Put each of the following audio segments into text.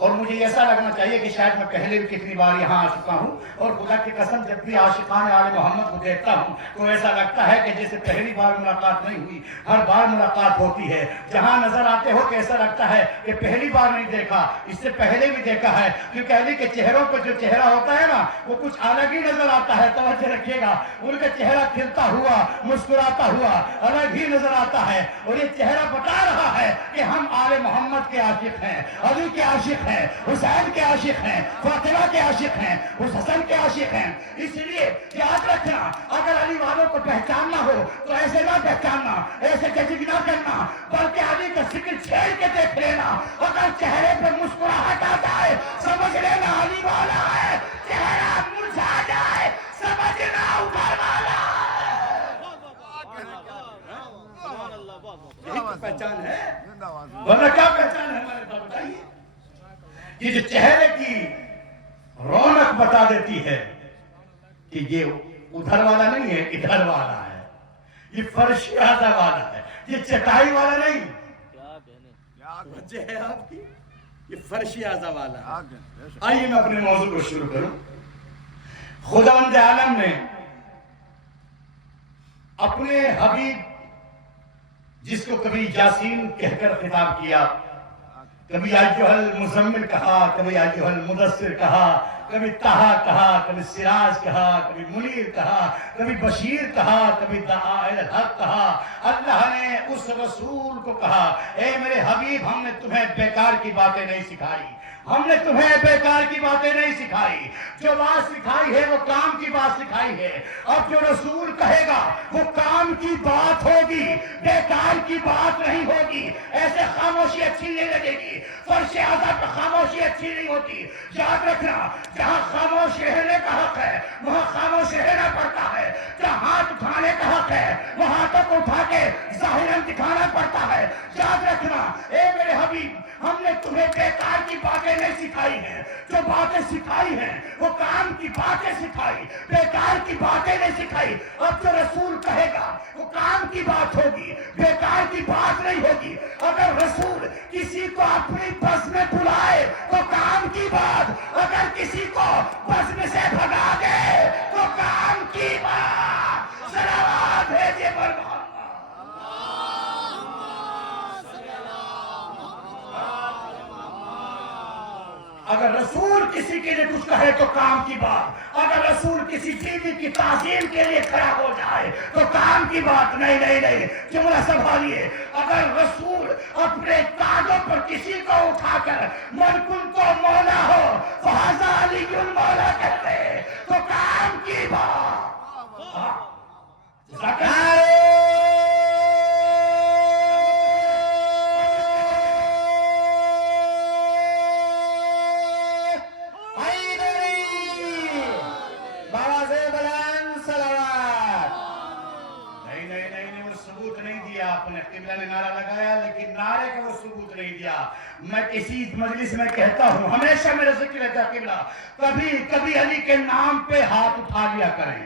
اور مجھے ایسا لگنا چاہیے کہ شاید میں پہلے بھی کتنی بار یہاں آ چکا ہوں، اور خدا کی قسم جب بھی عاشقان آل محمد کو دیکھتا ہوں تو ایسا لگتا ہے کہ جیسے پہلی بار ملاقات نہیں ہوئی، ہر بار ملاقات ہوتی ہے۔ جہاں نظر آتے ہو کہ ایسا لگتا ہے کہ پہلی بار نہیں دیکھا، اس سے پہلے بھی دیکھا ہے، کیونکہ علی کے چہروں پر جو چہرہ ہوتا ہے نا وہ کچھ الگ ہی نظر آتا ہے۔ توجہ رکھیے گا، ان کا چہرہ کھلتا ہوا، مسکراتا ہوا الگ ہی نظر آتا ہے، اور یہ چہرہ بتا رہا ہے کہ ہم آل محمد کے عاشق ہیں، علی کے عاشق ہیں، حسین کے عاشق ہیں، فاطمہ کے عاشق ہیں، اس حسن کے عاشق ہیں۔ اس لیے یاد رکھنا، اگر علی والوں کو پہچاننا ہو تو ایسے نہ پہچاننا، ایسے ججنگ نہ کرنا، بلکہ علی کا ذکر چھیڑ کے دیکھ لینا۔ اگر چہرے پہ مسکراہٹ آ جائے سمجھ لینا علی والا ہے، چہرہ مرجھا جائے سمجھنا اوپر والا ہے۔ یہی تو پہچان ہے، زندہ باد ورنہ کیا پہچان ہے ہمارے پاس بتائیے؟ یہ جو چہرے کی رونق بتا دیتی ہے کہ یہ ادھر والا نہیں ہے، ادھر والا ہے، یہ فرش اعظم والا ہے، یہ چٹائی والا نہیں۔ کیا کہنے وجہ ہے آپ کی، یہ فرش اعظم والا ہے۔ کیا کہنے بے شک آئیے میں اپنے موضوع کو شروع کروں۔ خداوند عالم نے اپنے حبیب جس کو کبھی یاسین کہہ کر خطاب کیا، کبھی ایھا المزمل کہا، کبھی ایھا المدثر کہا، کبھی طہا کہا، کبھی سراج کہا، کبھی منیر کہا، کبھی بشیر کہا، کبھی دعا الی الحق کہا۔ اللہ نے اس رسول کو کہا، اے میرے حبیب، ہم نے تمہیں بیکار کی باتیں نہیں سکھائی، ہم نے تمہیں بیکار کی باتیں نہیں سکھائی، جو بات سکھائی ہے وہ کام کی بات سکھائی ہے۔ اب جو رسول کہے گا وہ کام کی بات ہوگی، بیکار کی بات نہیں ہوگی۔ ایسے خاموشی اچھی نہیں لگے گی، فرش اعظم پہ خاموشی اچھی نہیں ہوتی۔ یاد رکھنا، جہاں خاموش رہنے کا حق ہے وہاں خاموش رہنا پڑتا ہے، جہاں ہاتھ اٹھانے کا حق ہے وہاں ہاتھوں کو اٹھا کے ظاہراً دکھانا پڑتا ہے۔ یاد رکھنا، اے میرے حبیب، ہم نے تمہیں بیکار کی باتیں نہیں سکھائی ہیں، جو باتیں سکھائی ہیں وہ کام کی باتیں سکھائی، بیکار کی باتیں نہیں سکھائی۔ اب جو رسول کہے گا وہ کام کی بات ہوگی، بیکار کی بات نہیں ہوگی۔ اگر رسول کسی کو اپنی بزم میں بلائے تو کام کی بات، اگر کسی کو بزم سے بھگا دے تو کام کی بات۔ صلوات بھیجیے پر محمد۔ اگر رسول کسی کے لیے کچھ کہے تو کام کی بات، اگر رسول کسی چیز کی تعظیم کے لیے کھڑا ہو جائے تو کام کی بات نہیں نہیں نہیں۔ جملہ سنبھالیے، اگر رسول اپنے کاندھوں پر کسی کو اٹھا کر من کن تو مولا ہو فہذا علی المولا کہتے تو کام کی بات۔ قبلہ نے نعرہ لگایا لیکن نعرے کا وہ ثبوت نہیں دیا۔ میں کسی مجلس میں کہتا ہوں، ہمیشہ میرا ذکر رہتا ہے قبلہ، کبھی کبھی علی کے نام پہ ہاتھ اٹھا لیا کریں،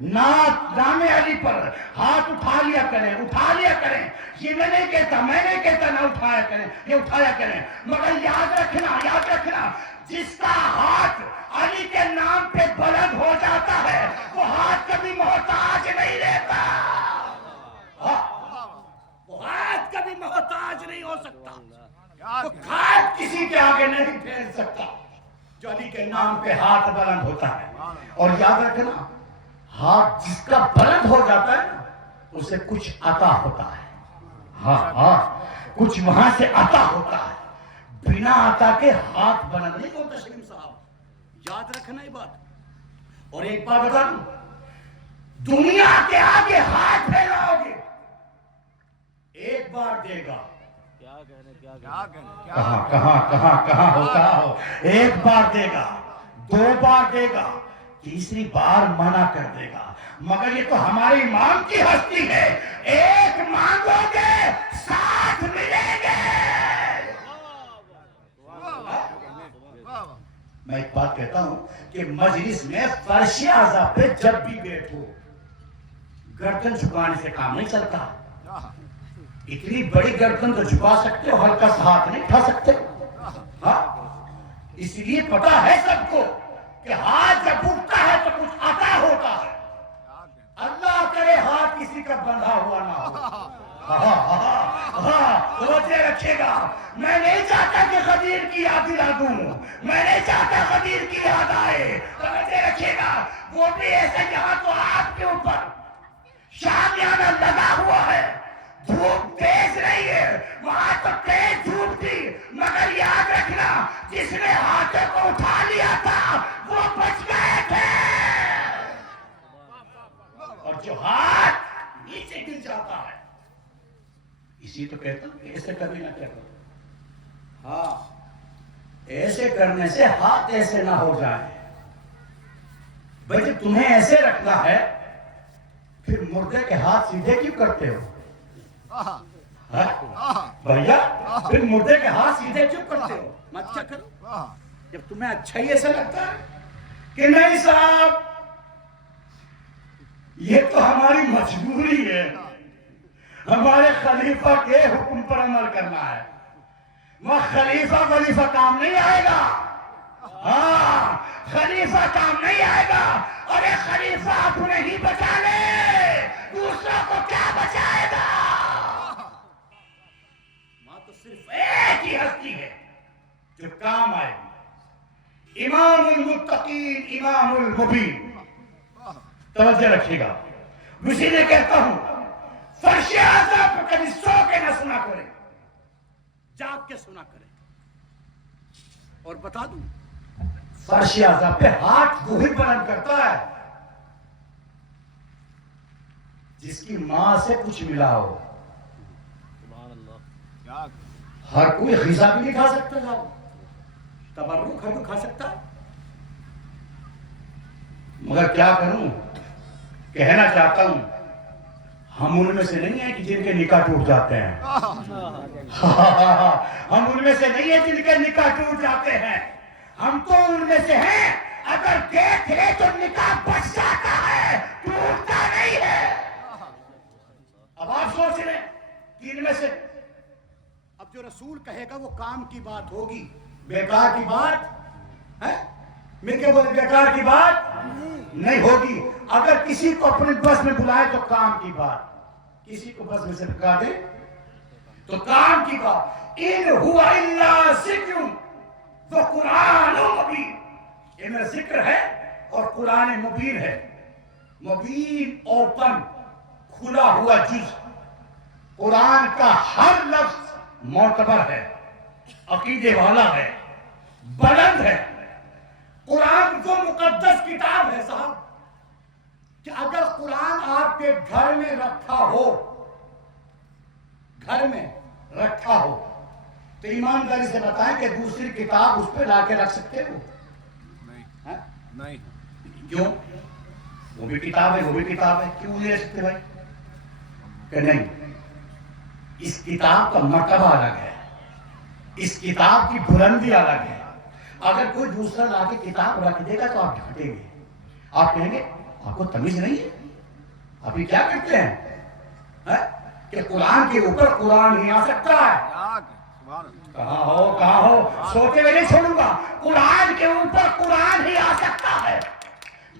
نام علی پر ہاتھ اٹھا لیا کریں۔ یہ میں نہیں کہتا نہ اٹھایا کریں، یہ اٹھایا کریں، مگر یاد رکھنا جس کا ہاتھ علی کے نام پہ بلند ہو جاتا ہے وہ ہاتھ کبھی محتاج نہیں رہتا، ہاتھ کبھی محتاج نہیں ہو سکتا، تو ہاتھ کسی کے آگے نہیں پھیل سکتا جو علی کے نام پہ ہاتھ بلند ہوتا ہے۔ اور یاد رکھنا، ہاتھ جس کا بلند ہو جاتا ہے نا اسے کچھ عطا ہوتا ہے، ہاں کچھ وہاں سے عطا ہوتا ہے، بنا عطا کے ہاتھ بلند نہیں ہوتا۔ شریم صاحب یاد رکھنا یہ بات۔ اور ایک بات بتا دوں، دنیا کے آگے ہاتھ پھیلاؤ گے ایک بار دے گا، کہاں ہو، ایک بار دے گا، دو بار دے گا، تیسری بار منع کر دے گا، مگر یہ تو ہمارے امام کی ہستی ہے، ایک مانگو گے 7 ملیں گے۔ میں ایک بات کہتا ہوں کہ مجلس میں فرش اعظم پہ جب بھی بیٹھو گردن جھکانے سے کام نہیں چلتا۔ اتنی بڑی گردن تو جھکا سکتے ہو، ہلکا سا ہاتھ نہیں اٹھا سکتے۔ اس لیے پتا ہے سب کو کہ ہاتھ جب اٹھتا ہے تو کچھ عطا ہوتا ہے. اللہ کرے ہاتھ کسی کا بندھا ہوا نہ ہو. توجہ رکھیے گا. میں نہیں چاہتا کہ غدیر کی یاد دلا دوں, میں نہیں چاہتا غدیر کی یاد آئے. توجہ رکھیے گا. وہ بھی ایسے جہاں تو آپ کے اوپر شامیانہ لگا ہوا ہے, دھوپ تیز نہیں ہے, وہاں تو تیز دھوپ تھی, مگر یاد رکھنا جس نے ہاتھوں کو اٹھا لیا تھا وہ بچ گئے تھے, اور جو ہاتھ نیچے گر جاتا ہے, اسی تو کہتا ہوں کہ ایسے کبھی نہ کرو. ہاں, ایسے کرنے سے ہاتھ ایسے نہ ہو جائے. بھائی جب تمہیں ایسے رکھنا ہے پھر مردے کے ہاتھ سیدھے کیوں کرتے ہو؟ بھیا پھر مردے کے ہاتھ سیدھے کیوں کرتے ہو؟ مت کیا کرو جب تمہیں اچھا ہی ایسا لگتا ہے کہ نہیں صاحب یہ تو ہماری مجبوری ہے, ہمارے خلیفہ کے حکم پر عمل کرنا ہے. وہ خلیفہ کام نہیں آئے گا. ہاں, خلیفہ کام نہیں آئے گا. ارے خلیفہ اپنے ہی بچا لے, دوسروں کو کیا بچائے گا؟ وہاں تو صرف ایک ہی ہستی ہے جو کام آئے گی, امام المتقین, امام المبین. توجہ رکھیے گا. اسی لیے کہتا ہوں فرش اعظم پر کبھی سو کے نہ سنا کرے, جاگ کے سنا کرے. اور بتا دوں فرش اعظم پہ ہاتھ وہی بلند کرتا ہے جس کی ماں سے کچھ ملا ہو. ہر کوئی غذا بھی نہیں کھا سکتا ہے, تبرک ہر کوئی کھا سکتا ہے. مگر کیا کروں, کہنا چاہتا ہوں ہم ان میں سے نہیں ہیں کہ جن کے نکاح ٹوٹ جاتے ہیں. ہم ان میں سے نہیں ہیں جن کے نکاح ٹوٹ جاتے ہیں. ہم تو ان میں سے ہیں اگر دیکھے تو نکاح بچ جاتا ہے, ٹوٹتا نہیں ہے. اب آپ سوچ رہے کہ ان میں سے اب جو رسول کہے گا وہ کام کی بات ہوگی, بیکار کی بات ہے, مل کے بولے بیکار کی بات نہیں ہوگی. اگر کسی کو اپنے بس میں بلائے تو کام کی بات, کسی کو بس میں سے بکا دے تو کام کی بات. ان ہوا الا ذکر وہ قرآن مبین, یہ میرا ذکر ہے اور قرآن مبین ہے. مبین اوپن, کھلا ہوا جز. قرآن کا ہر لفظ معتبر ہے, عقیدے والا ہے, بلند ہے. قرآن جو مقدس کتاب ہے صاحب, کہ اگر قرآن آپ کے گھر میں رکھا ہو, گھر میں رکھا ہو تو ایمانداری سے بتائیں کہ دوسری کتاب اس پہ لا کے رکھ سکتے ہو؟ نہیں. کیوں؟ وہ بھی کتاب ہے, وہ بھی کتاب ہے, کیوں نہیں رکھ سکتے بھائی؟ کہ نہیں, اس کتاب کا مرتبہ الگ ہے, اس کتاب کی بلندی الگ ہے. اگر کوئی دوسرا لا کے کتاب رکھ دے گا تو آپ ڈھانٹیں گے, آپ کہیں گے آپ کو تمیز نہیں ہے, آپ یہ کیا کرتے ہیں کہ قرآن کے اوپر قرآن ہی آ سکتا ہے. کہاں ہو سوتے ہوئے نہیں چھوڑوں گا. قرآن کے اوپر قرآن ہی آ سکتا ہے,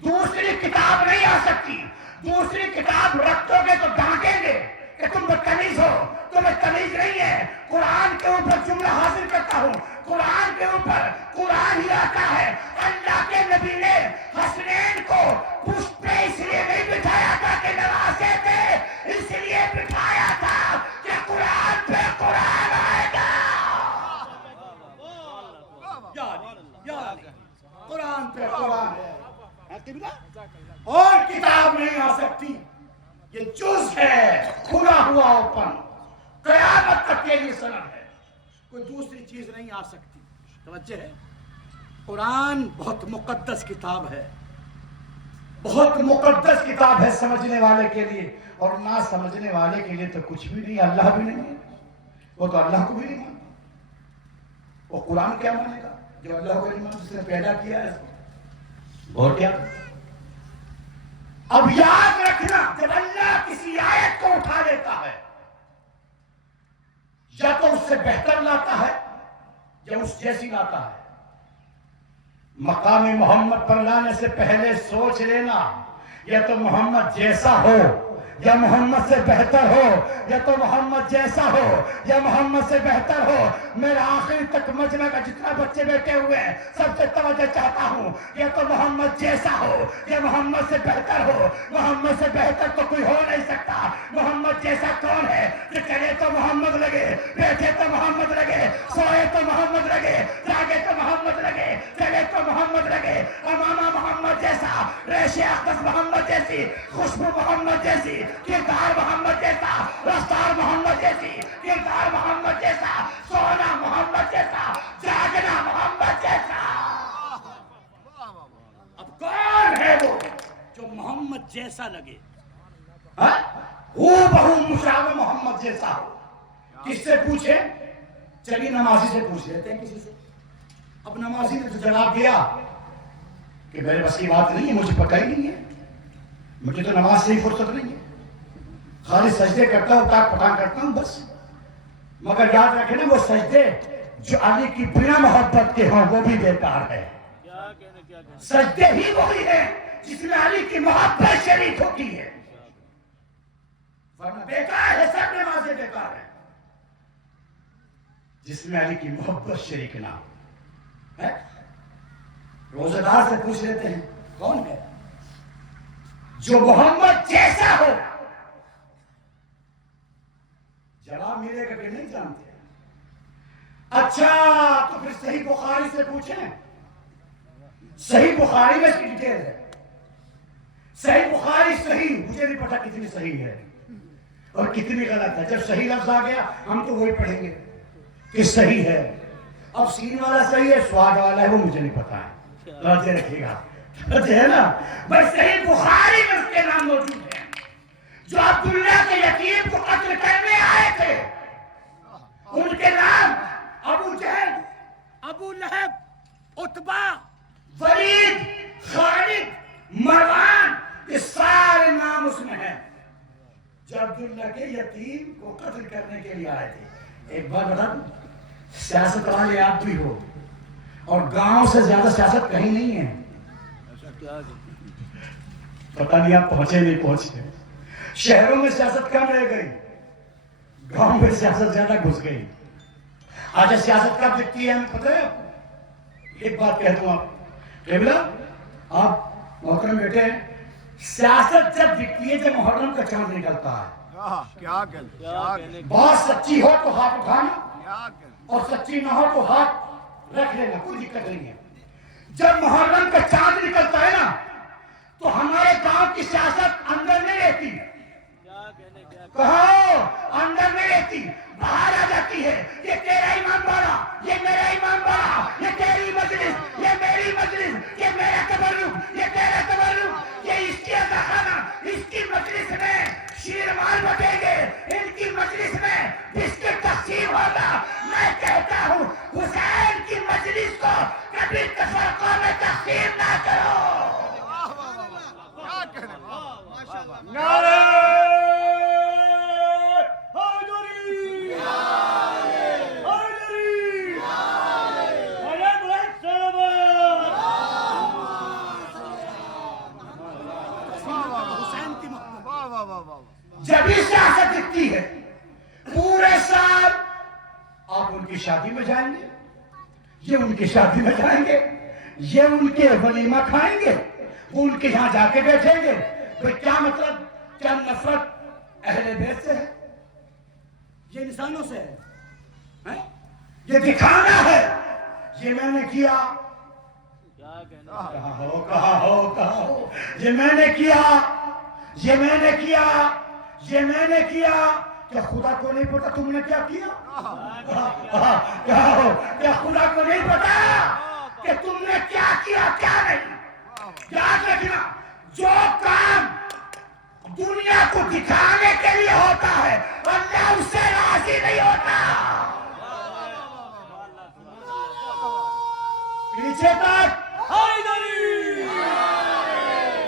دوسری کتاب نہیں آ سکتی. دوسری کتاب رکھو گے تو ڈانٹیں گے کہ تم بدتمیز ہو, تمہیں تمیز نہیں ہے. قرآن کے اوپر جملہ حاصل کرتا ہوں, قرآن کے اوپر قرآن ہی آتا ہے. اللہ کے نبی نے حسنین کو پشت پہ اس لیے نہیں بٹھایا تھا کہ نوازے تھے, اس لیے بٹھایا تھا کہ قرآن پہ قرآن آئے گا. قرآن پہ قرآن ہے, اور کتاب نہیں آ سکتی. یہ جز ہے, کھلا ہوا اوپن, قیامت تک کے لیے سند ہے, کوئی دوسری چیز نہیں آ سکتی. توجہ ہے, قرآن بہت مقدس کتاب ہے, بہت مقدس کتاب ہے سمجھنے والے کے لیے, اور نہ سمجھنے والے کے لیے تو کچھ بھی نہیں. اللہ بھی نہیں, وہ تو اللہ کو بھی نہیں مانتا. وہ قرآن کیا مانے گا جو اللہ کو نہیں مانتا, جس نے پیدا کیا ہے. اور کیا, اب یاد رکھنا جب اللہ کسی آیت کو اٹھا لیتا ہے یا تو اس سے بہتر لاتا ہے یا اس جیسی لاتا ہے. مقام محمد پر لانے سے پہلے سوچ لینا یا تو محمد جیسا ہو یا محمد سے بہتر ہو، یا تو محمد جیسا ہو یا محمد سے بہتر ہو۔ میرا آخری تک مجمع کا جتنا بچے بیٹھے ہوئے ہیں سب سے توجہ چاہتا ہوں، یا تو محمد جیسا ہو یا محمد سے بہتر ہو۔ محمد سے بہتر تو کوئی ہو نہیں سکتا۔ محمد جیسا کون ہے کہ چلے تو محمد لگے، بیٹھے تو محمد لگے، سوئے تو محمد لگے، جاگے تو محمد لگے، چلے تو محمد لگے۔ امامہ محمد جیسا، ریش اقدس محمد جیسی، خوشبو محمد جیسی، کردار محمد جیسا، رفتار محمد جیسی، کردار محمد جیسا، سونا محمد جیسا، جاگنا محمد جیسا۔ اب کون ہے وہ جو محمد جیسا لگے؟ ہو بہو مشابہ محمد جیسا ہو۔ کس سے پوچھیں؟ چلیے نمازی سے پوچھ لیتے ہیں کسی سے۔ اب نمازی نے تو جواب دیا کہ میرے بس کی بات نہیں ہے، مجھے پتہ ہی نہیں ہے، مجھے تو نماز سے ہی فرصت نہیں ہے، خالی سجدے کرتا ہوں، ٹاک پٹان کرتا ہوں بس۔ مگر یاد رکھیں نا، وہ سجدے جو علی کی بنا محبت کے ہوں وہ بھی بیکار ہے۔ سجدے ہی وہی ہیں جس میں علی کی محبت شریک ہوتی ہے، ورنہ بیکار ہے، سب نمازیں بیکار ہیں جس میں علی کی محبت شریک نہ ہو۔ روزہ دار سے پوچھ لیتے ہیں کون ہے جو محمد جیسا ہو؟ جواب ملے گا کہ نہیں جانتے؟ اچھا تو پھر صحیح بخاری سے پوچھیں۔ صحیح بخاری میں اس کی ڈیٹیل ہے۔ صحیح بخاری صحیح، مجھے نہیں پتا کتنی صحیح ہے اور کتنی غلط ہے۔ جب صحیح لفظ آ گیا ہم تو وہی پڑھیں گے کہ صحیح ہے۔ اب سین والا صحیح ہے، سواد والا ہے وہ مجھے نہیں پتا ہے، توجہ رکھیے گا، توجہ ہے نا۔ بس صحیح بخاری میں اس کے نام موجود ہے۔ جو عبداللہ کے یتیم کو قتل کرنے آئے تھے ان کے نام ابو جہل، ابو لہب، عتبہ، ولید، خالد، مروان، یہ سارے نام اس میں ہیں جو عبداللہ کے یتیم کو قتل کرنے کے لیے آئے تھے۔ ایک بات بتا دوں، سیاست والے آپ بھی ہو اور گاؤں سے زیادہ سیاست کہیں نہیں ہے۔ پتہ نہیں آپ پہنچے نہیں پہنچے، شہروں میں سیاست کم رہ گئی، گاؤں میں سیاست زیادہ گھس گئی۔ آج سیاست کب دکھتی ہے ہمیں پتہ ہے؟ ایک بات کہہ دوں آپ قبلہ، آپ محترم بیٹے ہیں، سیاست جب دکھتی ہے جب محرم کا چاند نکلتا ہے۔ کیا کہنے، بات سچی ہو تو ہاتھ اٹھانا اور سچی نہ ہو تو ہاتھ رکھ لینا، کوئی دقت نہیں ہے۔ جب محرم کا چاند نکلتا ہے نا تو ہمارے گاؤں کی سیاست اندر نہیں رہتی، کہو اندر نہیں رہتی، باہر آ جاتی ہے۔ یہ تیرا امام باڑا، یہ میرا امام باڑا، یہ تیری مجلس، یہ میری مجلس، یہ میرا تبرک، یہ تیرا تبرک، یہ اس کی ازاخانہ، اس کی مجلس میں شیروان بٹیں گے، ان کی مجلس میں بسکٹ تقسیم ہوگا۔ میں کہتا ہوں حسین کی مجلس کو کبھی تفرقوں میں تقسیم نہ کرو۔ نعرہ حیدری، حیدری، نعرہ بلند صلوات۔ حسین کی محبت جب ہی سیاست دکھتی ہے، پورے سال آپ ان کی شادی میں جائیں گے، یہ ان کی شادی میں جائیں گے، یہ ان کے ولیمہ کھائیں گے، وہ ان کے یہاں جا کے بیٹھیں گے۔ تو کیا مطلب؟ کیا نفرت اہل بیت سے ہے؟ یہ انسانوں سے ہے، یہ دکھانا ہے، یہ میں نے کیا، کہا ہو، یہ میں نے کیا، یہ میں نے کیا، یہ میں نے کیا۔ کیا خدا کو نہیں پتا تم نے کیا کیا؟ کیا خدا کو نہیں پتا کہ تم نے کیا کیا کیا نہیں؟ یاد رکھنا، جو کام دنیا کو دکھانے کے لیے ہوتا ہے اللہ اس سے راضی نہیں ہوتا۔ پیچھے تک حیدری،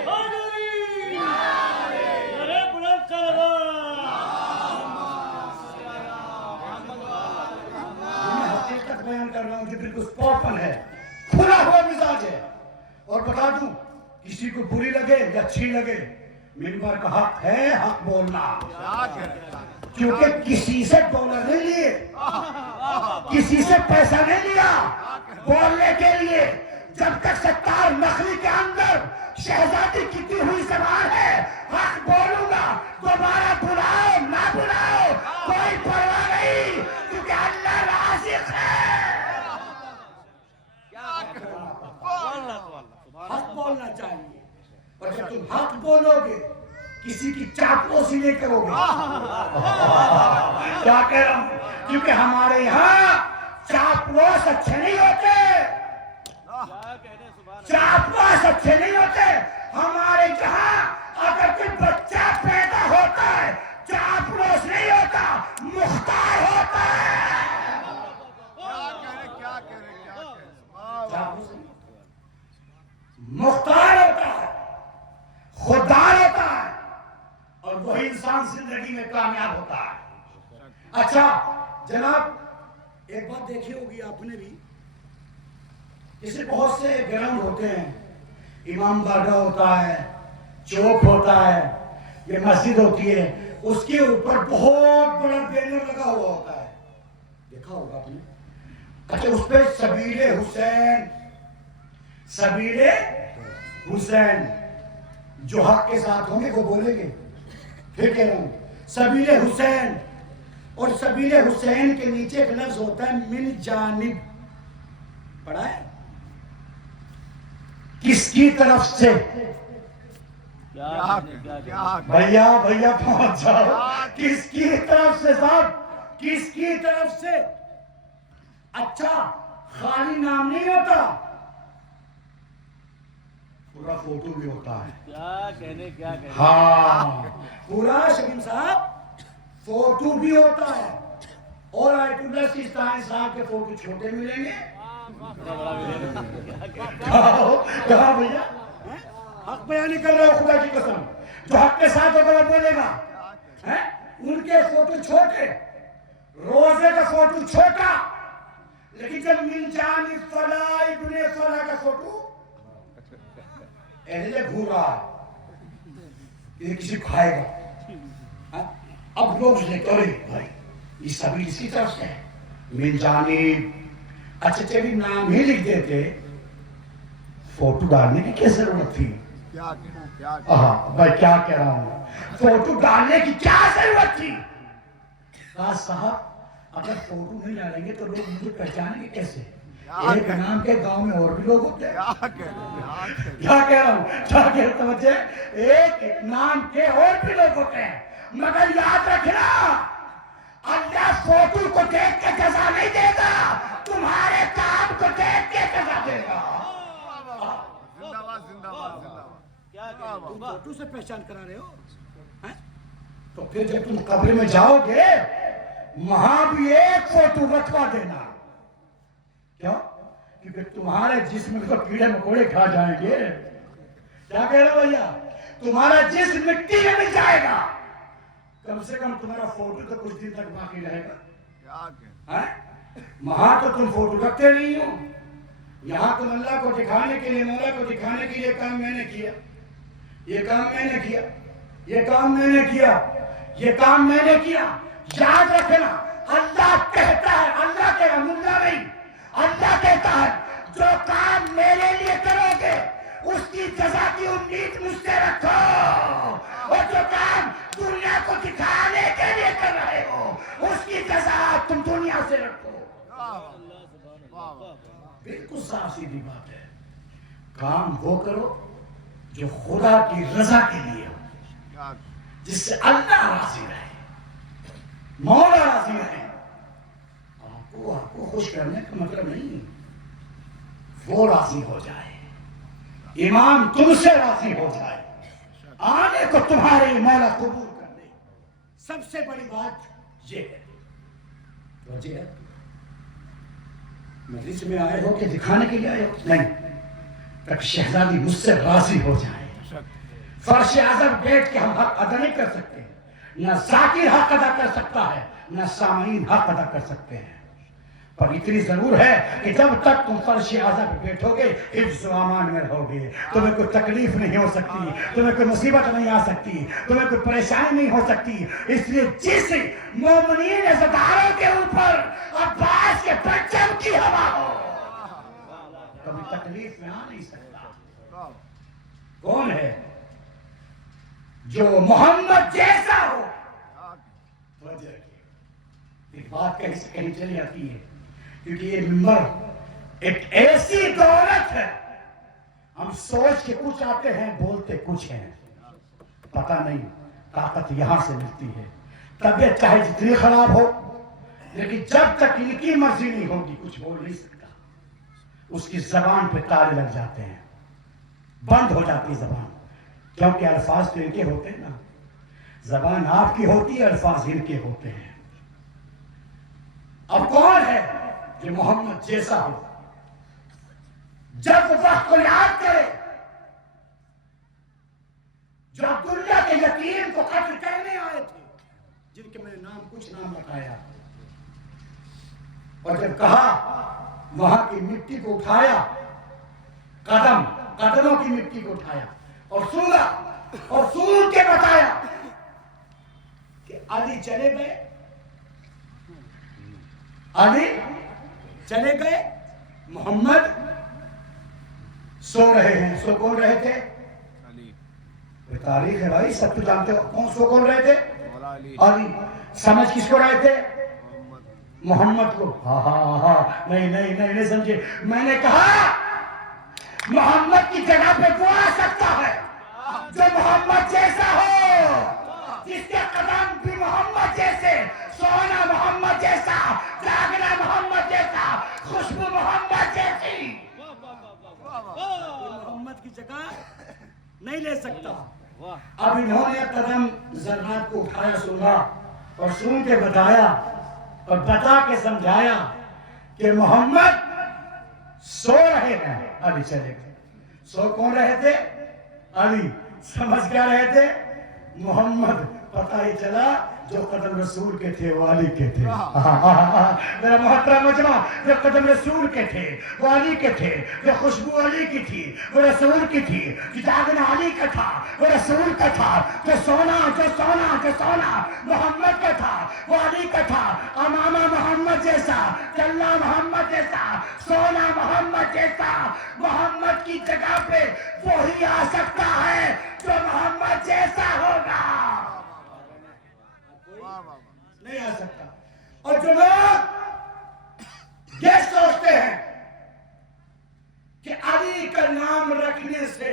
حیدری، نعرہ بلند صلوات۔ میں حقیقت بیان کر رہا ہوں جو بالکل اوپن ہے، کھلا ہوا مزاج ہے اور بتا دوں کسی کو بری لگے یا اچھی لگے منبر کا حق ہے حق بولنا کیونکہ کسی سے ڈالر نہیں لیے کسی سے پیسہ نہیں لیا بولنے کے لیے جب تک ستار نخلی کے اندر شہزادی کتی ہوئی زبان ہے حق بولوں گا دوبارہ بلاؤ نہ بلاؤ کوئی پرواہ نہیں کیونکہ اللہ رازق ہے حق بولنا چاہیے اور جب تم حق بولو گے کسی کی چاپلوسی نہیں کرو گے کیا کہہ رہا ہوں کیونکہ ہمارے یہاں چاپلوس اچھے نہیں ہوتے چاپلوس اچھے نہیں ہوتے ہمارے جہاں اگر کوئی بچہ پیدا ہوتا ہے چاپلوس نہیں ہوتا مختار ہوتا ہے مختار ہوتا ہے خوددار ہوتا ہے اور وہی انسان زندگی میں کامیاب ہوتا ہے اچھا جناب ایک بات دیکھی ہوگی آپ نے بھی جیسے بہت سے گراؤنڈ ہوتے ہیں امام بارگاہ ہوتا ہے چوک ہوتا ہے یہ مسجد ہوتی ہے اس کے اوپر بہت بڑا بینر لگا ہوا ہوتا ہے دیکھا ہوگا آپ نے اچھا اس پہ سبیل حسین سبیل حسین جو حق کے ساتھ ہوں گے وہ بولیں گے پھر کہہ رہا ہوں سبیل حسین اور سبیل حسین کے نیچے ایک لفظ ہوتا ہے من جانب پڑھا ہے کس کی طرف سے بھیا پہنچ جاؤ کس کی طرف سے صاحب کس کی طرف سے اچھا خالی نام نہیں ہوتا پورا فوٹو بھی ہوتا ہے کیا کہنے ہاں پورا شکیم صاحب فوٹو بھی ہوتا ہے اور آیت اللہ سیستانی صاحب کے فوٹو چھوٹے ملیں گے کہا بھیا حق بیانی کر رہا ہوں خدا کی قسم جو حق کے ساتھ ہوگا وہ بولے گا ان کے فوٹو چھوٹے روزے کا فوٹو چھوٹا لیکن جب من جانب فلاں ابن فلاں کا فوٹو ایسے گھور رہا ہے یہ کسی کھائے گا اب لوگ دیکھتے ہیں بھائی یہ سبھی اسی طرف سے ہے من جانب اچھا چلی نام ہی لکھ دیتے فوٹو ڈالنے کی کیا ضرورت تھی بھائی کیا کہہ رہا ہوں فوٹو ڈالنے کی کیا ضرورت تھی صاحب اگر فوٹو نہیں ڈالیں گے تو لوگ مجھے پہچانیں گے کیسے ایک نام کے گاؤں میں اور بھی لوگ ہوتے ہیں کیا کہہ رہا ہوں کیا کہہ توجہ ایک نام کے اور بھی لوگ ہوتے ہیں مگر یاد رکھنا اللہ فوٹو کو دیکھ کے جزا نہیں دے گا تمہارے کام کو دیکھ کے جزا دے گا تم فوٹو سے پہچان کرا رہے ہو تو پھر جب تم قبر میں جاؤ گے وہاں بھی ایک فوٹو رکھوا دینا کیوں کیونکہ تمہارے جسم کو کیڑے مکوڑے کھا جائیں گے کیا کہہ رہے بھیا تمہارا جسم مٹی میں مل جائے گا کم سے کم تمہارا فوٹو تو کچھ دن تک باقی رہے گا وہاں تو تم فوٹو رکھتے نہیں ہو یہاں تم اللہ کو دکھانے کے لیے مولا کو دکھانے کے لیے کام میں نے کیا یہ کام میں نے کیا یہ کام میں نے کیا یہ کام میں نے کیا یاد رکھنا اللہ کہتا ہے اللہ کے اللہ نہیں اللہ کہتا ہے جو کام میرے لیے کرو گے اس کی جزا کی امید مجھ سے رکھو اور جو کام دنیا کو دکھانے کے لیے کر رہے ہو اس کی جزا تم دنیا سے رکھو بالکل صاف سیدھی بات ہے کام وہ کرو جو خدا کی رضا کے لیے ہو جس سے اللہ راضی رہے مولا راضی رہے آپ کو خوش کرنے کا مطلب نہیں وہ راضی ہو جائے امام تم سے راضی ہو جائے آنے کو تمہارے مولا قبول کر دے سب سے بڑی بات یہ ہے وجہ ہے مجلس میں آئے ہو کہ دکھانے کے لیے آئے ہو نہیں تک شہزادی مجھ سے راضی ہو جائے فرش اعظم بیٹھ کے ہم حق ادا نہیں کر سکتے نہ ذاکر حق ادا کر سکتا ہے نہ سامعین حق ادا کر سکتے ہیں پر اتنی ضرور ہے کہ جب تک تم فرش اعظم پہ بیٹھو گے حفظ و امان میں رہو گے، تمہیں کوئی تکلیف نہیں ہو سکتی، تمہیں کوئی مصیبت نہیں آ سکتی، تمہیں کوئی پریشانی نہیں ہو سکتی۔ اس لیے جس مومنین عزتداروں کے اوپر عباس کے پرچم کی ہوا ہو کبھی تکلیف میں آ نہیں سکتا۔ کون ہے جو محمد جیسا ہو؟ ایک بات کہیں چلی آتی ہے، کیونکہ یہ منبر ایک ایسی دولت ہے، ہم سوچ کے کچھ آتے ہیں بولتے کچھ ہیں، پتہ نہیں طاقت یہاں سے ملتی ہے۔ طبیعت چاہے جتنی خراب ہو لیکن جب تک ان کی مرضی نہیں ہوگی کچھ بول نہیں سکتا، اس کی زبان پہ تالے لگ جاتے ہیں، بند ہو جاتی زبان، کیونکہ الفاظ تو ان کے ہوتے ہیں نا، زبان آپ کی ہوتی ہے، الفاظ ان کے ہوتے ہیں۔ اب کون ہے جو محمد جیسا ہو؟ جب وقت کو یاد کرے جو عبداللہ کے یتیم کو قتل کرنے آئے تھے، جن کے میں نے کچھ نام بتایا، اور جب کہا وہاں کی مٹی کو اٹھایا، قدموں کی مٹی کو اٹھایا اور سونا اور سون کے بتایا کہ علی چلے گئے، علی چلے گئے، محمد سو رہے ہیں۔ سو کون رہے تھے؟ تاریخ ہے بھائی، سب تو جانتے ہو کون سو کون رہے تھے؟ علی۔ سمجھ کس کو رہے تھے؟ محمد کو۔ ہاں نہیں سمجھے، میں نے کہا محمد کی جگہ پہ وہ آ سکتا ہے جو محمد جیسا ہو، جس کے قدم بھی محمد جیسے، سونا محمد جیسا، جاگنا محمد جیسا، خوشبو محمد جیسی۔ محمد کی جگہ نہیں لے سکتا۔ اب انہوں نے قدم ذرات کو اٹھایا، سنا اور سن کے بتایا اور بتا کے سمجھایا کہ محمد سو رہے ہیں، علی چلے گئے۔ سو کون رہے تھے؟ علی۔ سمجھ کیا رہے تھے؟ محمد۔ پتہ ہی چلا جو قدم رسول کے تھے وہ علی کے تھے۔ میرا محترم مجمع، جو قدم رسول کے تھے وہ علی کے تھے، جو خوشبو علی کی تھی وہ رسول کی تھی، جو جاگنا علی کا تھا وہ رسول کا تھا، جو سونا محمد کا تھا وہ علی کا تھا۔ امامہ محمد جیسا، چلنا محمد جیسا، سونا محمد جیسا، محمد کی جگہ پہ وہی آ سکتا ہے جو محمد جیسا ہوگا، نہیں آ سکتا۔ اور جو لوگ یہ سوچتے ہیں کہ علی کا نام رکھنے سے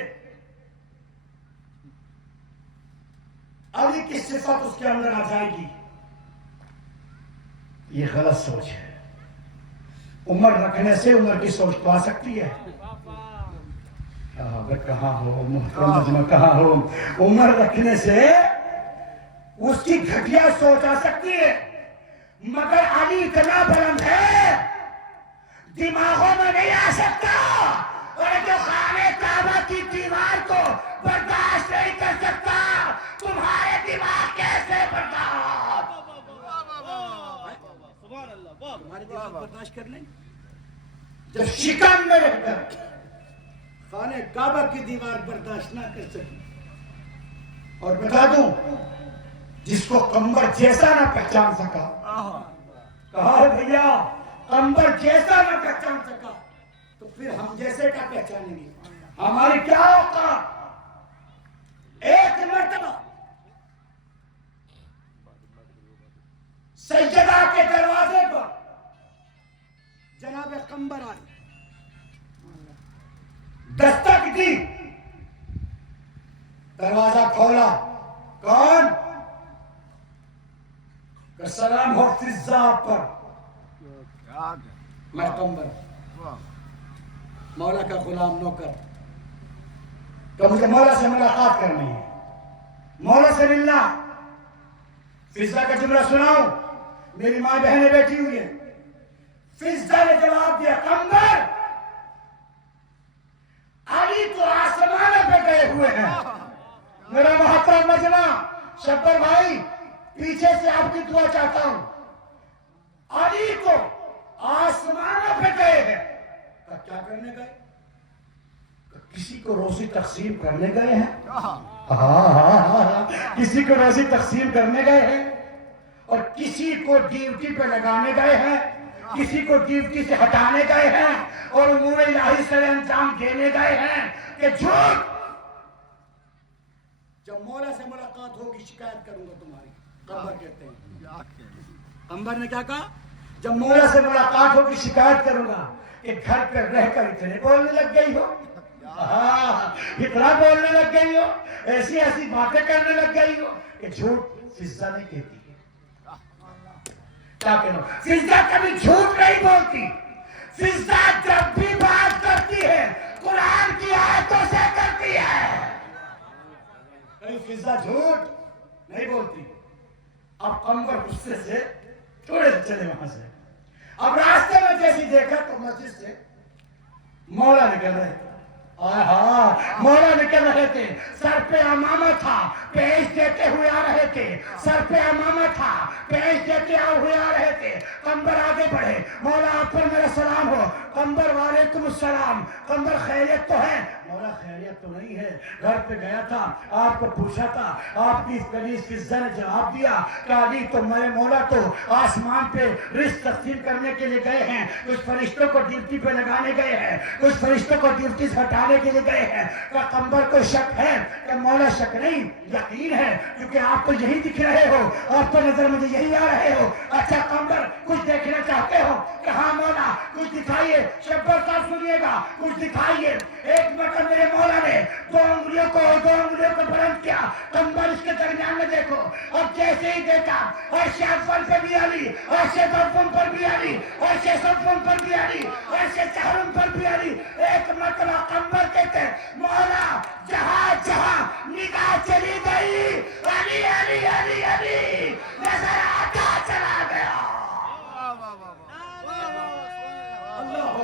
علی کی صفت اس کے اندر آ جائے گی، یہ غلط سوچ ہے۔ عمر رکھنے سے عمر کی سوچ تو آ سکتی ہے، کہاں ہو محترم، کہاں ہو؟ عمر رکھنے سے اس کی گھٹیا سوچ آ سکتی ہے، مگر علی اتنا بلند ہے دماغوں میں نہیں آ سکتا، اور جو خانہ کعبہ کی دیوار کو برداشت نہیں کر سکتا، تمہارے دماغ کیسے برداشت؟ تمہارے دماغ برداشت کر لیں جب شکم میں رہ کر خانہ کعبہ کی دیوار برداشت نہ کر سکی۔ اور بتا دوں، جس کو قمر جیسا نہ پہچان سکا، کہا بھیا قمر جیسا نہ پہچان سکا تو پھر ہم جیسے کا پہچانیں گے؟ ہماری کیا اوقات؟ ایک مرتبہ سیدہ کے دروازے پر جناب قمر آئی، دستک دی، دروازہ کھولا، کون؟ کہ سلام ہو فضا پر، میں قمر، مولا کا غلام نوکر، کہ مجھے مولا سے ملاقات کرنی ہے، مولا سے ملنا۔ فضا کا جملہ سناؤں، میری ماں بہنیں بیٹھی ہوئی ہیں۔ فضا نے جواب دیا، قمر علی تو آسمانوں پہ گئے ہوئے ہیں۔ میرا محترم مجمع، شبر بھائی پیچھے سے آپ کی دعا چاہتا ہوں، علی کو کرنے گئے؟ کسی کو روزی تقسیم کرنے گئے ہیں؟ ہاں کسی کو روزی تقسیم کرنے گئے ہیں، اور کسی کو ڈیوٹی پہ لگانے گئے ہیں، کسی کو ڈیوٹی سے ہٹانے گئے ہیں، اور امور الہی سر انجام دینے گئے ہیں کہ جھوٹ۔ جب مولا سے ملاقات ہوگی شکایت کروں گا تمہاری، قمبر کہتے ہیں۔ قمبر نے کیا کہا؟ جب مولا سے ملاقات ہوگی شکایت کروں گا کہ گھر پہ رہ کر اتنے بولنے لگ گئی ہو، اتنا بولنے لگ گئی ہو، ایسی ایسی باتیں کرنے لگ گئی ہو کہ جھوٹ فضہ نہیں کہتی ہے۔ کیا کہنا؟ فضہ کبھی جھوٹ نہیں بولتی۔ فضہ جب بھی بات کرتی ہے قرآن کی آیتوں سے کرتی ہے، کبھی فضہ جھوٹ نہیں بولتی۔ اب قمبر غصے سے تھوڑے سے چلے وہاں سے، اب راستے میں جیسی دیکھا تو مسجد سے مولا نکل رہے تھے۔ مولا نکل رہے تھے، سر پہ امامہ تھا، پیش دیتے ہوئے آ رہے تھے، سر پہ امامہ تھا، پیش دیتے ہوئے آ رہے تھے۔ قمبر آگے بڑھے، مولا آپ پر میرا سلام ہو۔ قمبر وعلیکم السلام۔ قمبر خیریت تو ہے؟ مولا خیریت تو نہیں ہے، گھر پہ گیا تھا، آپ کو پوچھا تھا، آپ کی کنیز فضہ نے جواب دیا کہ علی تو میرے مولا تو آسمان پہ رزق تقسیم کرنے کے لیے گئے ہیں، کچھ فرشتوں کو ڈیوٹی پہ لگانے گئے ہیں، کچھ فرشتوں کو ڈیوٹی سے ہٹانے کے لیے گئے ہیں۔ کہ قمبر کو شک ہے؟ کہ مولا شک نہیں، یقین ہے، کیونکہ آپ تو یہی دکھ رہے ہو، آپ تو نظر مجھے یہی آ رہے ہو۔ اچھا قمبر کچھ دیکھنا چاہتے ہو؟ کہ ہاں مولا کچھ دکھائیے۔ شبر صاحب سنیے گا، کچھ دکھائیے۔ ایک مرتبہ میرے مولا نے دو انگلیوں کو بلند کیا، قمبر اس کے درمیان میں دیکھو، اب جیسے ہی دیکھا عرش اول پہ بھی علی، عرش دوم پر بھی علی، عرش سوم پر بھی علی، عرش چہارم پر بھی علی۔ ایک مرتبہ قمبر کہتے ہیں مولا جہاں جہاں نگاہ چلی گئی علی علی علی علی نظر آتا چلا گیا۔ اللہ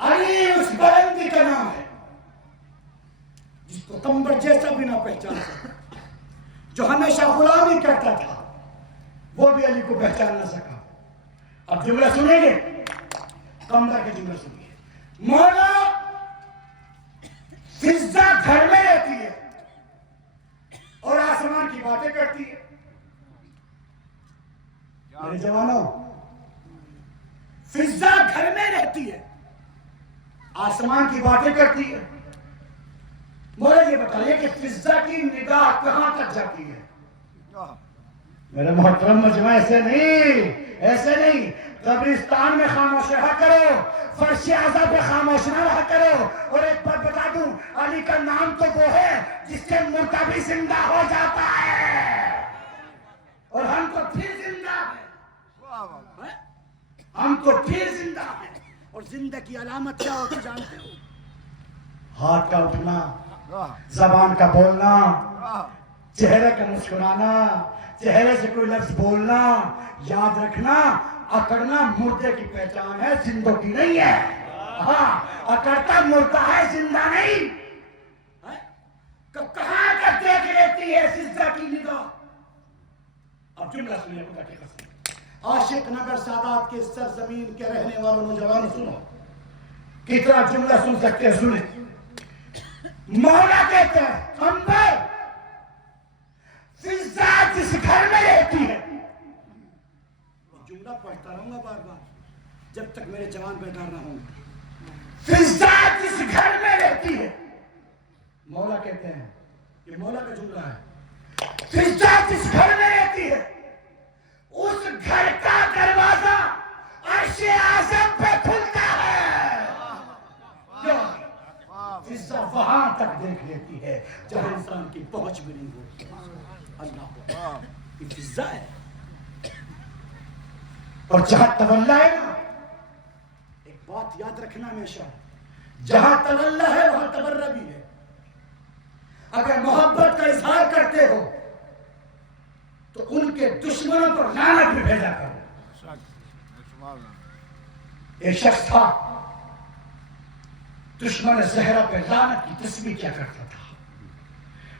علی اس بلندی کا نام ہے جس کو قمبر جیسا بھی نہ پہچان سکا، جو ہمیشہ غلامی کرتا تھا، وہ بھی علی کو پہچان نہ سکا۔ اب جملہ سنیں گے، قمبر کے جملہ سنیں گے۔ مولا فضہ گھر میں رہتی ہے اور آسمان کی باتیں کرتی ہے۔ میرے جوانوں، فضہ گھر میں رہتی ہے، آسمان کی باتیں کرتی ہے۔ مولا یہ بتائیے کہ فضہ کی نگاہ کہاں تک جاتی ہے؟ میرے محترم مجمع ایسے نہیں، قبرستان میں خاموش رہا کرو، فرش اعظم پہ خاموش نہ رہا کرو۔ اور ایک بات بتا دوں، علی کا نام تو وہ ہے جس سے مردہ بھی زندہ ہو جاتا ہے، اور ہم تو پھر زندہ ہیں، ہم تو پھر زندہ ہیں۔ اور زندہ کی علامت کیا ہوتی جانتے ہو؟ ہاتھ کا اٹھنا، زبان کا بولنا، چہرے کا مسکرانا، چہرے سے کوئی لفظ بولنا۔ یاد رکھنا، اکڑنا مردے کی پہچان ہے، زندوں کی نہیں ہے۔ ہاں، اکڑتا مردہ ہے، زندہ نہیں۔ کہاں تک دیکھ لیتی ہے فضہ کی نگاہ؟ اب جملہ سنیے خدا کی قسم۔ عاشق نگر سادات کے سرزمین کے رہنے والوں نوجوانوں سنو، کتنا جملہ سن سکتے ہیں، سنیں۔ مولا کہتے ہیں قمبر فضہ جس گھر میں رہتی ہے، جملہ پڑھتا رہوں گا بار بار جب تک میرے جوان بیدار نہ ہوں۔ فضہ جس گھر میں رہتی ہے، مولا کہتے ہیں، یہ مولا کا جملہ ہے، فضہ جس گھر میں رہتی ہے اس گھر کا دروازہ عرش اعظم پہ کھلتا ہے۔ کیوں؟ فضہ وہاں تک دیکھ لیتی ہے جہاں انسان کی پہنچ بھی نہیں ہوتی۔ اللہ، یہ فضہ ہے، اور جہاں تولا ہے نا، ایک بات یاد رکھنا ہمیشہ، جہاں تولا ہے وہاں تبرہ بھی ہے۔ اگر محبت کا اظہار کرتے ہو تو ان کے دشمنوں پر لعنت بھی بھیجا کرو۔ ایک شخص تھا دشمن زہرا پہ لعنت کی تسبیح کیا کرتا تھا.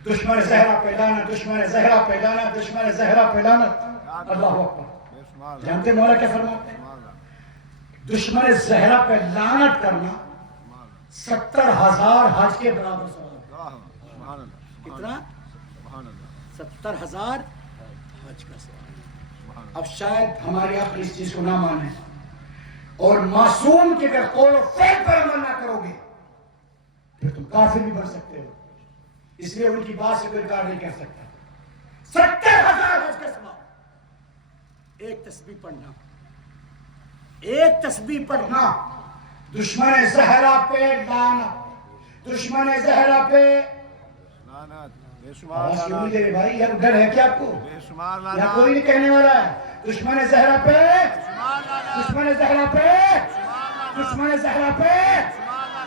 دشمن زہرا پہ لعنت، دشمن زہرا پہ لعنت، دشمن زہرا پہ لعنت. اللہ اکبر. جانتے مولا کیا فرماتے ہیں؟ دشمن زہرا پہ لعنت کرنا 70,000 حج کے برابر ثواب. کتنا؟ 70,000 حج کا ثواب. اب شاید ہماری عقل اس چیز کو نہ مانے اور معصوم کے اگر قول و فعل پر عمل نہ کرو گے پھر تم کافر بھی بن سکتے ہو. اس لیے ان کی بات سے کوئی انکار نہیں کر سکتا. 70,000 حج کا ثواب. ایک تسبیح پڑھنا، ایک تسبیح پڑھنا. دشمن زہرا پہ لعنت، دشمن زہرا پہ آواز کیوں نہیں دے رہے بھائی؟ یار ڈر ہے کیا آپ کو؟ یا کوئی نہیں کہنے والا ہے؟ دشمن زہرا پہ، دشمن زہرا پہ، دشمن زہرا پہ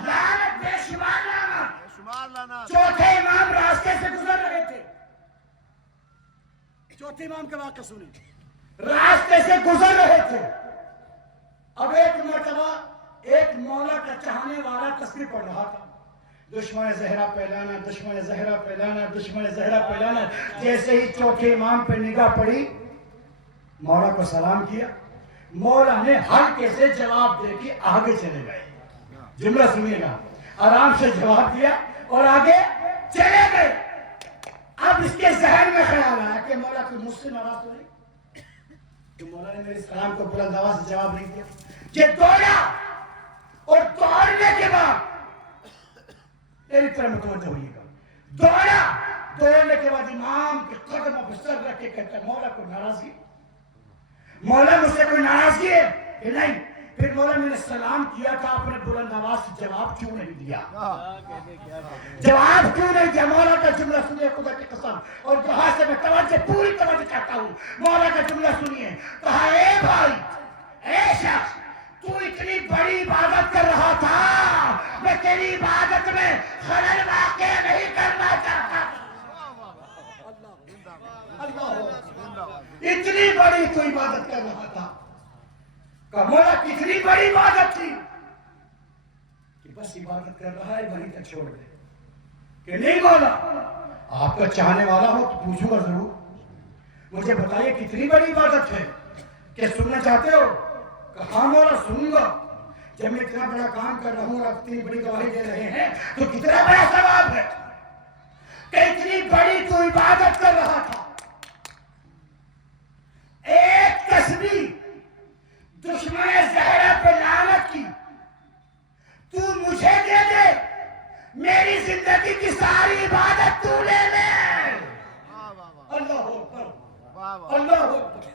لعنت، بے شمار لعنت. چوتھے امام راستے سے گزر رہے تھے. چوتھے امام کا واقعہ سنیں. راستے سے گزر رہے تھے. اب ایک مرتبہ ایک مولا کا چاہنے والا تسبیح پڑھ رہا تھا. دشمن زہرا پہ لعنت، دشمن زہرا پہ لعنت، دشمن زہرا پہ لعنت. جیسے ہی چوتھے امام پہ نگاہ پڑی مولا کو سلام کیا. مولا نے ہلکے سے جواب دے کے آگے چلے گئے. جملہ سنیے گا. آرام سے جواب دیا اور آگے چلے گئے. اب اس کے ذہن میں خیال آیا کہ مولا کوئی مجھ سے ناراض تو نہیں کہ مولا نے میرے سلام کو بلند آواز سے جواب نہیں دیا. یہ دوڑا اور دوڑنے کے بعد میری طرح متوجہ ہوئیے گا. دوڑنے کے بعد امام کے قدموں پہ سر رکھ کے کہتا ہے مولا کو ناراضگی، مولا مجھ سے کوئی ناراضگی ہے کہ نہیں؟ پھر مولا میں نے سلام کیا تھا، آپ نے بلند آواز سے جواب کیوں نہیں دیا؟ جواب کیوں نہیں دیا؟ مولا کا جملہ سنیے خدا کی قسم. اور کہاں سے میں توجہ پوری توجہ کرتا ہوں. مولا کا جملہ سنیے. کہا اے بھائی، اے شخص، تو اتنی بڑی عبادت کر رہا تھا، میں تیری عبادت میں خلل واقع نہیں کرنا چاہتا. اتنی بڑی تو عبادت کر رہا تھا. کہ مولا کتنی بڑی عبادت تھی کہ بس عبادت کر رہا ہے وہیں تک چھوڑ دے. کہ نہیں مولا، آپ کا چاہنے والا ہو تو پوچھوں گا ضرور. مجھے بتائیے کتنی بڑی عبادت ہے کہ سننا چاہتے ہو؟ کہ ہاں مولا سنوں گا. جب میں اتنا بڑا کام کر رہا ہوں اور اتنی بڑی گواہی دے رہے ہیں تو کتنا بڑا ثواب ہے کہ اتنی بڑی تو عبادت کر رہا تھا. ایک تسبیح دشمن زہرا پہ لعنت کی تو مجھے دے دے، میری زندگی کی ساری عبادت تو لے لے. اللہ اکبر، اللہ اکبر.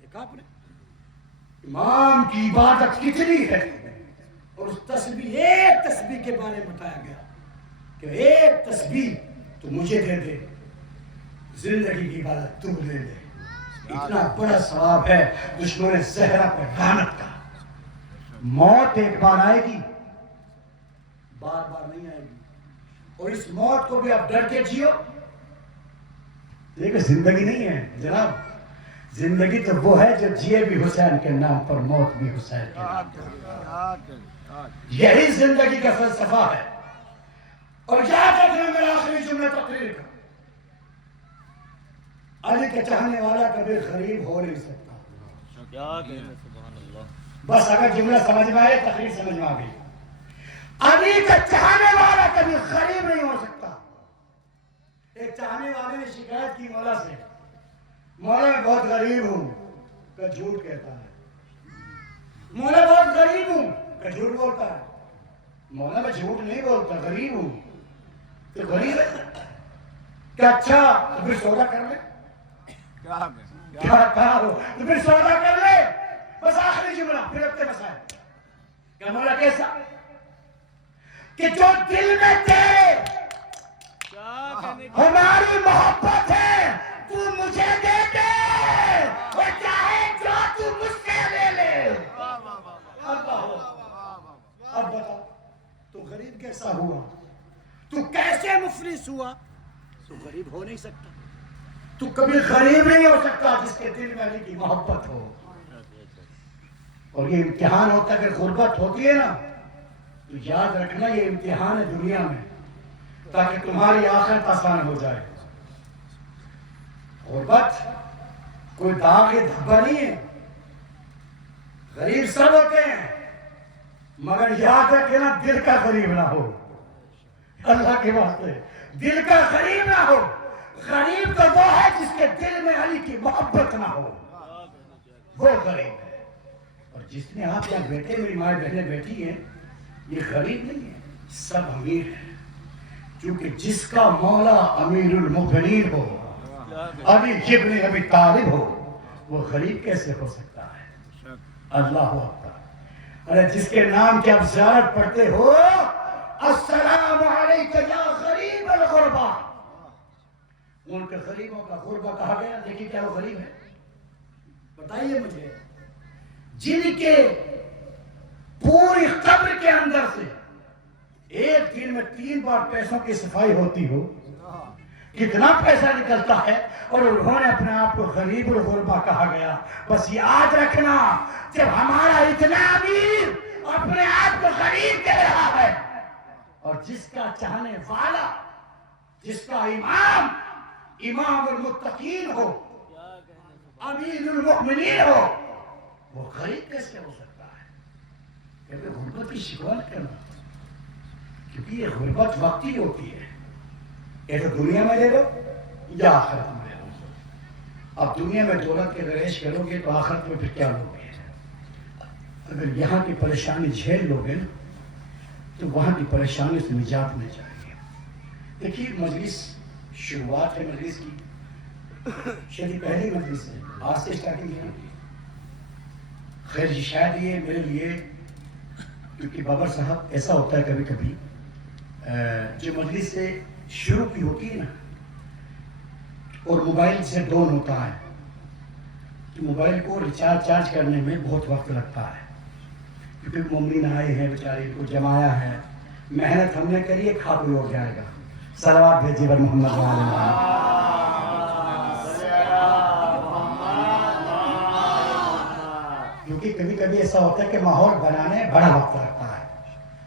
دیکھا آپ نے امام کی عبادت کتنی ہے. اور اس تسبیح، ایک تسبیح کے بارے میں بتایا گیا کہ ایک تسبیح تو مجھے دے دے، زندگی کی عبادت تو لے لے. اتنا بڑا ثواب ہے دشمن زہرا پہ لعنت کا. موت ایک بار آئے گی، بار بار نہیں آئے گی. اور اس موت کو بھی آپ ڈر کے جیو. دیکھیں زندگی نہیں ہے جناب، زندگی تو وہ ہے جو جیے بھی حسین کے نام پر، موت بھی حسین کے نام پر. یہی زندگی کا فلسفہ ہے. اور یاد رکھنا میرا آخری جملہ تقریر کا، علی کا چاہنے والا کبھی غریب ہو نہیں سکتا. بس اگر جملہ سمجھ میں آئے تقریر سمجھ میں آ گئی. علی کا چاہنے والا کبھی غریب نہیں ہو سکتا. ایک چاہنے والے نے شکایت کی مولا سے، مولا میں بہت غریب ہوں، کہ جھوٹ کہتا ہے. مولا بہت غریب ہوں، کہ جھوٹ بولتا ہے. مولا میں جھوٹ نہیں بولتا، غریب ہوں. تو غریب ہے کہ اچھا تو پھر سودا کر لے. کیا کہا ہو تو پھر سودا کر لے. بس آخری جملہ پھر اپنے مسائل. کہ مولا کیسا کہ جو دل میں تیرے ہماری محبت ہے تو مجھے دے دے، اور چاہے جو تو مجھ سے لے لے. اب بتا تو غریب کیسا ہوا؟ تو کیسے مفلس ہوا؟ تو غریب ہو نہیں سکتا. تو کبھی غریب نہیں ہو سکتا جس کے دل میں علی کی محبت ہو. اور یہ امتحان ہوتا ہے کہ غربت ہوتی ہے نا، تو یاد رکھنا یہ امتحان ہے دنیا میں، تاکہ تمہاری آخرت آسان ہو جائے۔ غربت کوئی داغ یا دھبا نہیں ہے، غریب سب ہوتے ہیں، مگر یاد رکھنا دل کا غریب نہ ہو، اللہ کے واسطے دل کا غریب نہ ہو۔ غریب تو وہ ہے جس کے دل میں علی کی محبت نہ ہو، وہ غریب ہے۔ اور جس نے آپ یہاں بیٹھے، میری ماں بہنیں بیٹھی ہیں، یہ غریب نہیں ہے، سب امیر ہیں، کیونکہ جس کا مولا امیر المؤمنین ہو، علی ابن ابی طالب ہو، وہ غریب کیسے ہو سکتا ہے؟ اللہ اکبر۔ ارے جس کے نام کی آپ زیارت پڑھتے ہو، السلام علیکہ یا غریب الغربا، ان کے غریبوں کا غربہ کہا گیا۔ دیکھیے کیا وہ غریب ہے؟ بتائیے مجھے، جن کے پوری قبر کے اندر سے ایک دن میں 3 بار پیسوں کی صفائی ہوتی ہو، کتنا پیسہ نکلتا ہے، اور انہوں نے اپنے آپ کو غریب الغربا کہا گیا۔ بس یاد رکھنا، جب ہمارا اتنا امیر اپنے آپ کو غریب کہہ رہا ہے، اور جس کا چاہنے والا، جس کا امام المتقین ہو، امیر المؤمنین ہو، وہ غریب کیسے ہو سکتا ہے؟ کیونکہ غربت کی شکوہ نہ کرنا، کیونکہ یہ غربت وقتی ہوتی ہے، یہ تو دنیا میں لے لو یا آخرت میں لے لو۔ اب دنیا میں دولت کے گریش کرو گے تو آخرت میں پھر کیا لو گے؟ اگر یہاں کی پریشانی جھیل لو گے تو وہاں کی پریشانی سے نجات مل جائے گی۔ دیکھیے مجلس، شروعات ہے مجلس کی، شاید پہلی مجلس ہے، آج سے اسٹارٹنگ ہے۔ خیر جی، شاید یہ میرے لیے، کیونکہ بابر صاحب ایسا ہوتا ہے کبھی کبھی، جو مجلس سے شروع کی ہوتی ہے نا، اور موبائل سے ڈون ہوتا ہے، تو موبائل کو ریچارج کرنے میں بہت وقت لگتا ہے، کیونکہ مومنین آئے ہیں بیچارے کو جمایا ہے، محنت ہم نے کری ہے، کھا کوئی ہو جائے گا۔ صلوات بھیجیے بر محمد وعلی محمد۔ کیونکہ کبھی کبھی ایسا ہوتا ہے کہ ماحول بنانے میں بڑا وقت لگتا ہے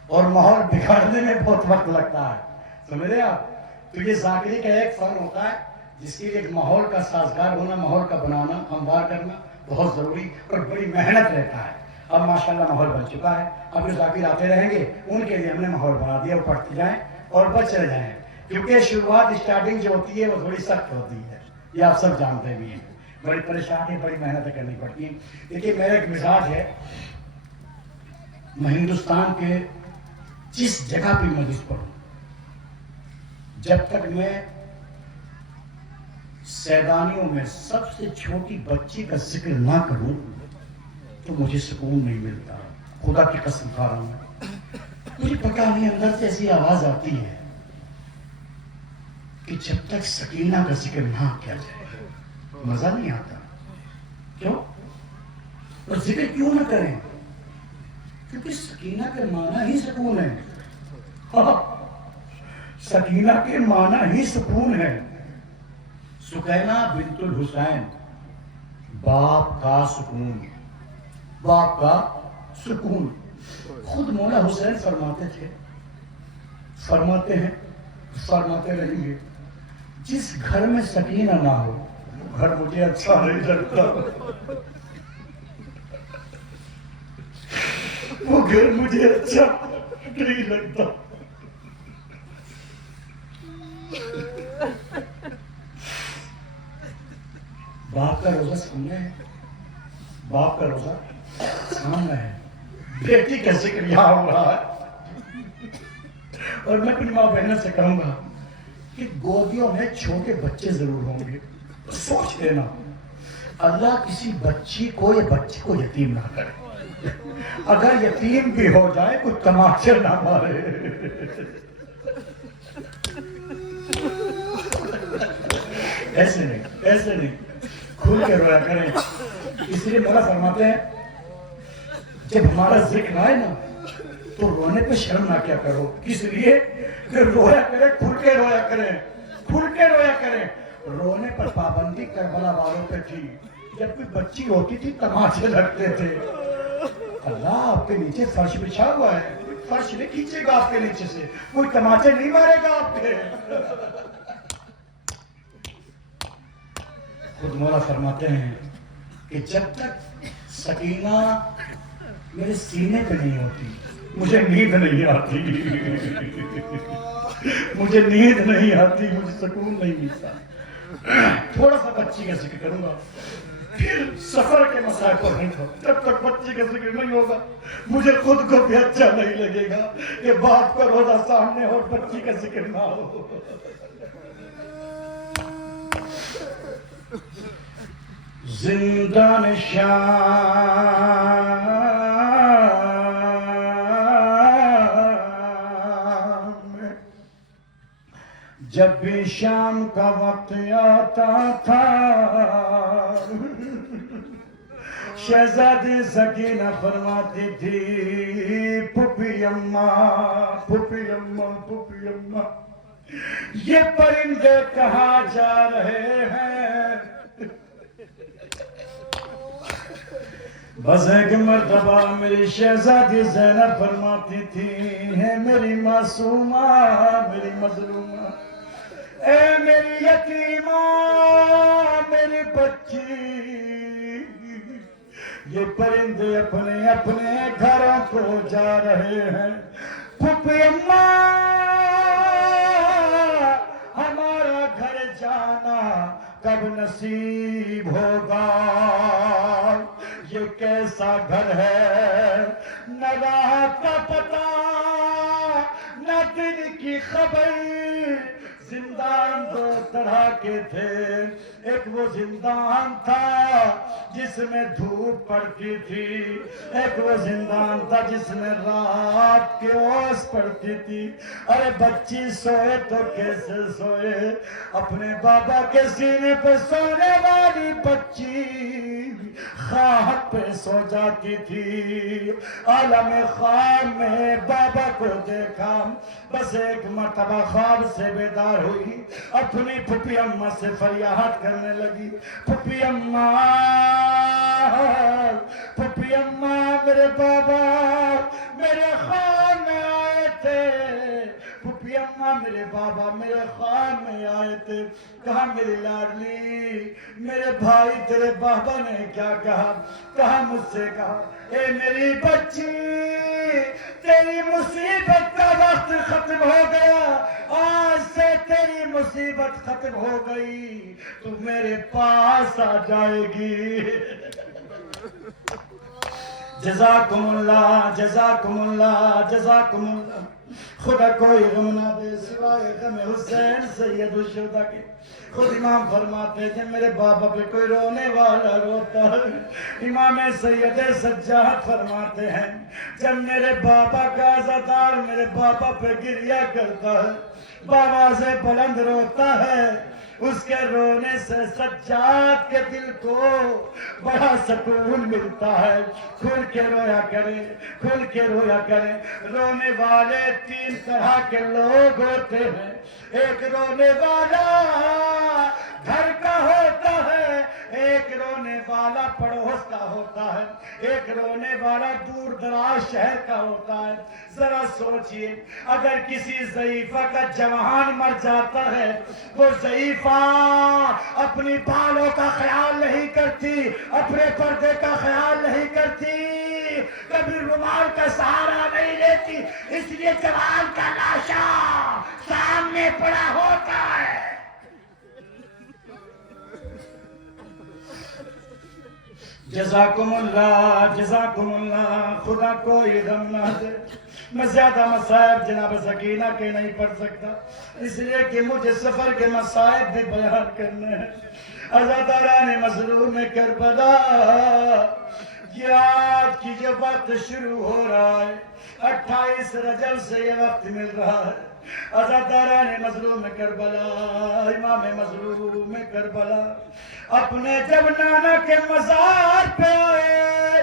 اور ماحول بگاڑنے میں بہت وقت لگتا ہے، سمجھ رہے آپ؟ تو یہ ذاکری کا ایک فن ہوتا ہے جس کے لیے ایک ماحول کا سازگار ہونا، ماحول کا بنانا، ہموار کرنا بہت ضروری اور بڑی محنت رہتا ہے۔ اب ماشاءاللہ ماحول بن چکا ہے، اب جو ذاکر آتے رہیں گے ان کے لیے ہم نے ماحول بنا دیا، وہ پڑھتے جائیں اور بچ چلے جائیں، کیونکہ شروعات اسٹارٹنگ جو ہوتی ہے وہ تھوڑی سخت ہوتی ہے، یہ آپ سب جانتے بھی ہیں، بڑی پریشانی، بڑی محنتیں کرنی پڑتی ہیں۔ دیکھیے میرا ایک مزاج ہے، میں ہندوستان کے جس جگہ پہ مجلس پڑھوں، جب تک میں سیدانیوں میں سب سے چھوٹی بچی کا ذکر نہ کروں تو مجھے سکون نہیں ملتا، خدا کی قسم کھا رہا ہوں۔ مجھے پتہ نہیں، اندر سے ایسی آواز آتی ہے کہ جب تک سکینہ کا ذکر نہ کیا جائے مزہ نہیں آتا۔ کیوں؟ اور ذکر کیوں نہ کریں؟ کیونکہ سکینہ کے معنی ہی سکون ہے۔ سکینہ کے معنی ہی سکون ہے۔ سکینہ بنت الحسین، باپ کا سکون، باپ کا سکون۔ خود مولا حسین فرماتے تھے، فرماتے ہیں، فرماتے رہیں گے، جس گھر میں سکینہ نہ ہو گھر مجھے اچھا نہیں لگتا، وہ گھر مجھے اچھا نہیں لگتا۔ باپ کا روزہ سامنے ہے، باپ کا روزہ سامنے ہے، بیٹی کا ذکر یہاں ہو رہا ہے۔ اور میں اپنی ماں بہنوں سے کہوں گا کہ گودیوں میں چھوٹے بچے ضرور ہوں گے، سوچ لینا اللہ کسی بچی کو یا بچے کو یتیم نہ کرے، اگر یتیم بھی ہو جائے کوئی تماچے نہ مارے۔ ایسے نہیں، ایسے نہیں، کھل کے رویا کریں۔ اس لیے مولا فرماتے ہیں جب ہمارا ذکر آئے نا تو رونے پہ شرم نہ کیا کرو، اس لیے کہ رویا کریں، کھل کے رویا کریں، کھل کے رویا کریں۔ رونے پر پابندی کربلا والوں پہ تھی، جب کوئی بچی ہوتی تھی تماچے لگتے تھے، اللہ آپ کے نیچے فرش بچھا ہوا ہے، فرش نہیں کھینچے گا آپ کے نیچے سے، کوئی تماچے نہیں مارے گا آپ کے۔ خود مولا فرماتے ہیں کہ جب تک سکینہ میرے سینے پہ نہیں ہوتی مجھے نیند نہیں آتی، مجھے نیند نہیں آتی، مجھے سکون نہیں ملتا۔ تھوڑا سا بچی کا ذکر کروں گا، پھر سفر کے مسائل پر نہیں تھا۔ جب تک بچی کا ذکر نہیں ہوگا مجھے خود کو بھی اچھا نہیں لگے گا کہ باپ کا روزہ سامنے ہو اور بچی کا ذکر نہ ہو۔ زندان شام جب بھی شام کا وقت آتا تھا شہزادی سکینہ فرماتی تھی پھپھی اماں، پھپھی اماں، پھپھی اماں، یہ پرندے کہاں جا رہے ہیں؟ بس ایک مرتبہ میری شہزادی زینب فرماتی تھی ہے میری معصومہ، میری مظلومہ، اے میری یتیمہ، میری بچی، یہ پرندے اپنے اپنے گھروں کو جا رہے ہیں۔ پھپھی اماں، ہمارا گھر جانا کب نصیب ہوگا؟ یہ کیسا گھر ہے، نہ رات کا پتہ نہ دن کی خبر۔ زندان دو طرح کے تھے، ایک وہ زندان تھا جس میں دھوپ پڑتی تھی، ایک وہ زندان تھا جس میں رات کے اوس پڑتی تھی۔ ارے بچی سوئے تو کیسے سوئے، اپنے بابا کے سینے پہ سونے والی بچی خواہت پہ سو جاتی تھی۔ عالم خواب میں بابا کو دیکھا، بس ایک مرتبہ خواب سے بیدار ہوئی، اپنی پھپھی اماں سے فریاد کرنے لگی، پھپھی اماں، پھپھی اماں، میرے بابا میرے خواب میں آئے تھے، پھپھی اماں میرے بابا میرے خواب میں آئے تھے، کہا میری لاڈلی میرے بھائی تیرے بابا نے کیا کہا؟ کہا مجھ سے کہا اے میری بچی تیری مصیبت کا وقت ختم ہو گیا، آج سے تیری مصیبت ختم ہو گئی، تو میرے پاس آ جائے گی۔ جزاکم اللہ، جزاکم اللہ، جزاکم اللہ۔ خدا کوئی غم نہ دے سوائے غم حسین سید الشہداء کے۔ خود امام فرماتے تھے میرے بابا پہ کوئی رونے والا روتا ہے۔ امام سید سجاد فرماتے ہیں جب میرے بابا کا عزادار میرے بابا پہ گریہ کرتا ہے، بآواز بلند روتا ہے، اس کے رونے سے سجاد کے دل کو بڑا سکون ملتا ہے۔ کھل کے رویا کریں، کھل کے رویا کریں۔ رونے والے تین طرح کے لوگ ہوتے ہیں، ایک رونے والا گھر کا ہوتا ہے، ایک رونے والا پڑوس کا ہوتا ہے، ایک رونے والا دور دراز شہر کا ہوتا ہے۔ ذرا سوچئے اگر کسی ضعیفہ کا جوان مر جاتا ہے، وہ ضعیفہ اپنی بالوں کا خیال نہیں کرتی، اپنے پردے کا خیال نہیں کرتی، کبھی رومال کا سہارا نہیں لیتی، اس لیے جوان کا لاشا سامنے پڑا ہوتا ہے۔ جزاکم اللہ، جزاکم اللہ۔ خدا کوئی غم نہ دے۔ میں زیادہ مصائب جناب سکینہ کے نہیں پڑھ سکتا، اس لیے کہ مجھے سفر کے مصائب بھی بیان کرنے ہیں۔ عزاداران مظلوم کربلا، یہ آج کی جو وقت شروع ہو رہا ہے، 28 رجب سے یہ وقت مل رہا ہے۔ عزاداران مظلوم کربلا، امام مظلوم کربلا اپنے جب نانا کے مزار پہ آئے،